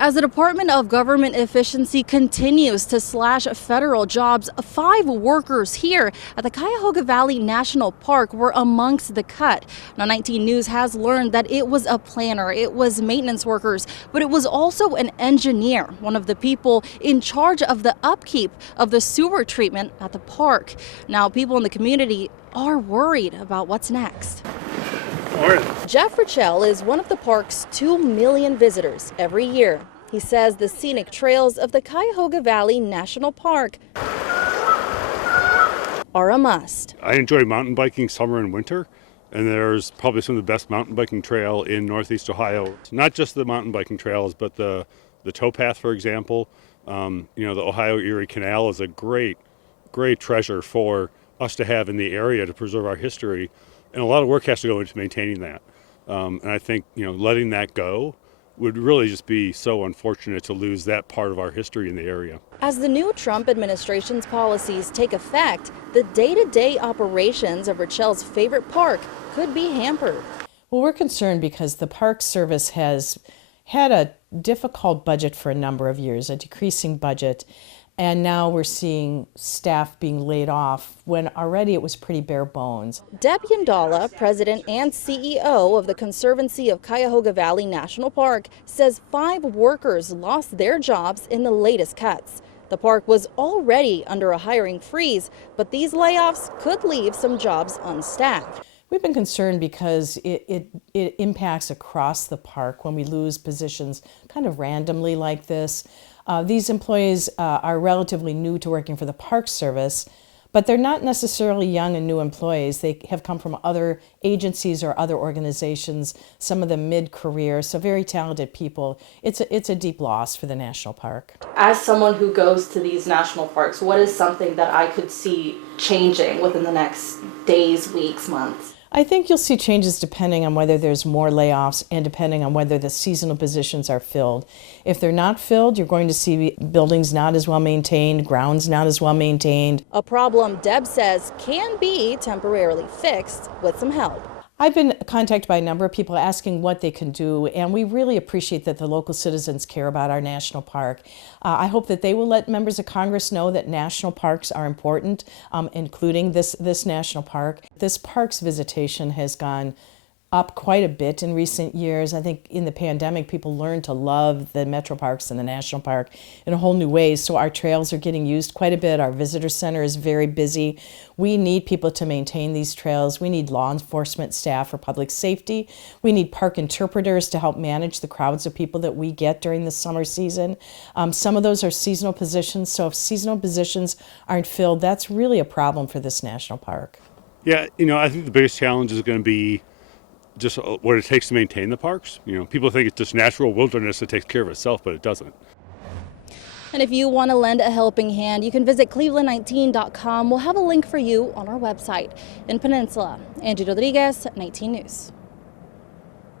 As the Department of Government Efficiency continues to slash federal jobs, 5 workers here at the Cuyahoga Valley National Park were amongst the cut. Now, 19 News has learned that it was a planner, it was maintenance workers, but it was also an engineer, one of the people in charge of the upkeep of the sewer treatment at the park. Now, people in the community are worried about what's next. Jeff Richell is one of the park's 2 million visitors every year. He says the scenic trails of the Cuyahoga Valley National Park are a must. I enjoy mountain biking summer and winter, and there's probably some of the best mountain biking trail in Northeast Ohio. Not just the mountain biking trails, but the towpath, for example. The Ohio Erie Canal is a great treasure for us to have in the area to preserve our history. And a lot of work has to go into maintaining that. And I think, letting that go would really just be so unfortunate to lose that part of our history in the area. As the new Trump administration's policies take effect, the day-to-day operations of Richell's favorite park could be hampered. Well, we're concerned because the Park Service has had a difficult budget for a number of years, a decreasing budget. And now we're seeing staff being laid off when already it was pretty bare bones. Deb Yandala, president and CEO of the Conservancy of Cuyahoga Valley National Park, says 5 workers lost their jobs in the latest cuts. The park was already under a hiring freeze, but these layoffs could leave some jobs unstaffed. We've been concerned because it impacts across the park when we lose positions kind of randomly like this. These employees are relatively new to working for the Park Service, but they're not necessarily young and new employees. They have come from other agencies or other organizations, some of them mid-career, so very talented people. It's a deep loss for the national park. As someone who goes to these national parks, what is something that I could see changing within the next days, weeks, months? I think you'll see changes depending on whether there's more layoffs and depending on whether the seasonal positions are filled. If they're not filled, you're going to see buildings not as well maintained, grounds not as well maintained. A problem Deb says can be temporarily fixed with some help. I've been contacted by a number of people asking what they can do, and we really appreciate that the local citizens care about our national park. I hope that they will let members of Congress know that national parks are important, including this national park. This park's visitation has gone up quite a bit in recent years. I think in the pandemic, people learned to love the metro parks and the national park in a whole new ways. So our trails are getting used quite a bit. Our visitor center is very busy. We need people to maintain these trails. We need law enforcement staff for public safety. We need park interpreters to help manage the crowds of people that we get during the summer season. Some of those are seasonal positions. So if seasonal positions aren't filled, that's really a problem for this national park. Yeah, I think the biggest challenge is going to be just what it takes to maintain the parks. People think it's just natural wilderness that takes care of itself, but it doesn't. And if you want to lend a helping hand, you can visit cleveland19.com. We'll have a link for you on our website. In Peninsula, Angie Rodriguez, 19 News.